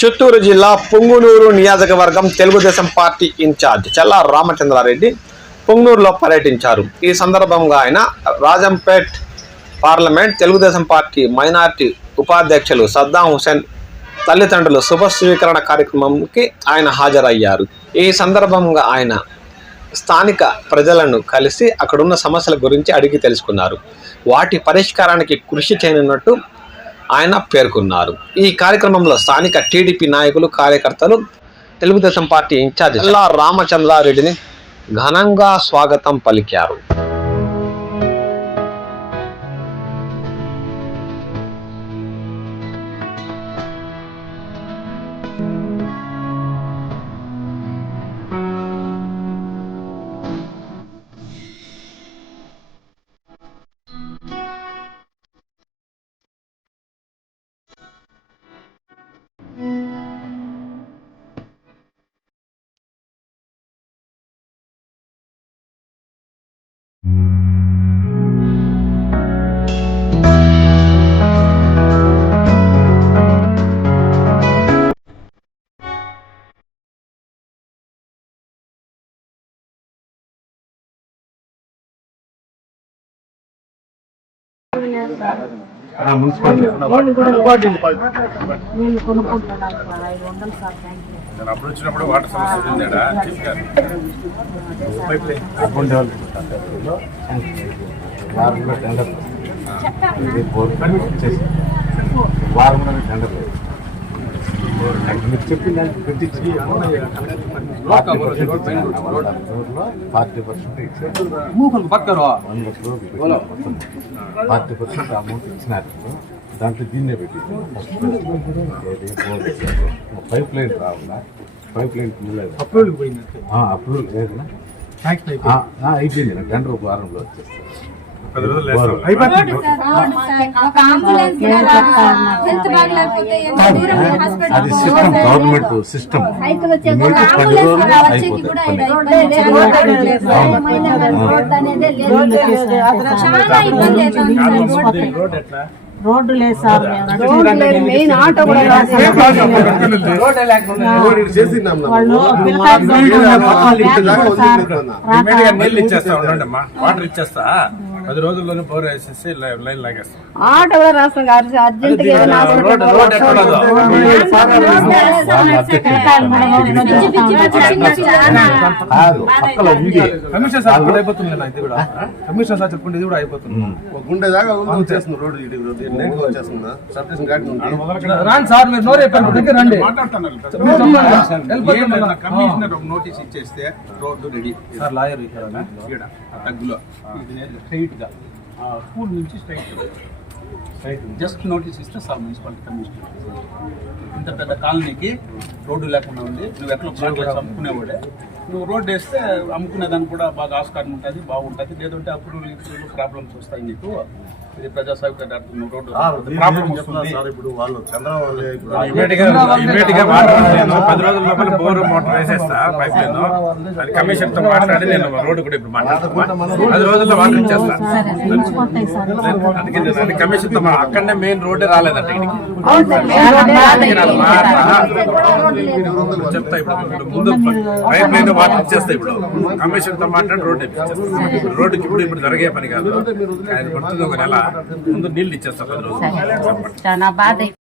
చిత్తూరు జిల్లా పొంగునూరు నియోజకవర్గం Telugu Desam party incharge చల్లా రామచంద్రారెడ్డి పొంగునూరులో పర్యటించారు. ఈ సందర్భంగా ఆయన Rajampet parliament Telugu Desam party minority ఉపాధ్యక్షులు సద్దాం హుసేన్ తల్లిదండ్రులు శుభ స్వీకరణ కార్యక్రమంకి ఆయన హాజరయ్యారు. ఈ సందర్భంగా ఆయన స్థానిక ప్రజలను కలిసి అక్కడున్న సమస్యల గురించి అడిగి తెలుసుకున్నారు. వాటి పరిష్కారానికి కృషి చేయనున్నట్టు ఆయన పేర్కొన్నారు. ఈ కార్యక్రమంలో స్థానిక టీడీపీ నాయకులు, కార్యకర్తలు తెలుగుదేశం పార్టీ ఇన్ఛార్జ్ చల్లా రామచంద్రారెడ్డిని ఘనంగా స్వాగతం పలికారు. అప్పుడు వచ్చినప్పుడు వాటర్ సమస్య ఉందా మీరు చెప్పిన దానికి 40% అమౌంట్ ఇచ్చినారు. దాంట్లో దీన్నే పెట్టి పైప్ లైన్ రావాలా, పైప్ లైన్ అప్రూవల్ లేదన్నా అయిపోయింది. టెండర్ ఒక వారంలో వచ్చేస్తారు. అది సిస్టమ్, గవర్నమెంట్ సిస్టమ్. 10 రోజులు అయిపోతుంది. రోడ్డు లేదు సార్, మెయిన్ ఆటో కూడా నీళ్ళు ఇచ్చేస్తా ఉండండి అమ్మా, వాటర్ ఇచ్చేస్తా. 10 రోజుల్లోనే పవర్ వేసేసి లైన్ లాగేస్తాం. ఆటో కూడా రాస్తాం అర్జెంట్ కమిషన్ సార్ కూడా అయిపోతుంది. ఇది కూడా కమిషన్ సార్ చెప్పుకుంటే ఇది కూడా అయిపోతుంది. గుండె దాకా వచ్చేస్తుంది రోడ్డు వచ్చేస్తుందా రాండి సార్, మీరు నోరు అయిపోయిన దగ్గర రండి. కమిషనర్ నోటీస్ ఇచ్చేస్తే రోడ్డు రెడీ సార్. లాయర్ తగ్గులో స్ట్రైట్ గా స్కూల్ నుంచి స్ట్రైట్ జస్ట్ నోటీస్ ఇస్తే సార్ మున్సిపాలిటీ కమిషనర్. ఇంత పెద్ద కాలనీకి రోడ్డు లేకుండా ఉంది, నువ్వు ఎట్లా అమ్ముకునేవాడే. నువ్వు రోడ్డు వేస్తే అమ్ముకునేదానికి కూడా బాగా ఆస్కారం ఉంటుంది, బాగుంటుంది. లేదంటే అప్పుడు ప్రాబ్లమ్స్ వస్తాయి నీకు. ఇది ప్రజాసౌకర్యార్థం రోడ్డు ప్రాబ్లం వస్తుంది. ఇప్పుడు వాళ్ళు చంద్రబాబు 10 రోజుల లోపల బోర్ మోటార్ వేసేస్తా, పైప్ లైన్. అది కమిషన్ తో మాట్లాడి నేను రోడ్డు కూడా ఇప్పుడు మాట్లాడుతున్నా. 10 రోజుల్లో వాటర్ ఇచ్చేస్తా. అందుకే కమిషన్ తో అక్కడనే మెయిన్ రోడ్డే రాలేదంట. చెప్తా ఇప్పుడు ముందు పైప్ లైన్ వాటర్ ఇచ్చేస్తా. ఇప్పుడు కమిషన్ తో మాట్లాడి రోడ్డు ఇచ్చేస్తా. రోడ్డుకి ఇప్పుడు జరిగే పని కాదు. ఆయన పడుతుంది ఒక నెల ముందు నీళ్ళు ఇచ్చేస్తా. 10 రోజులు.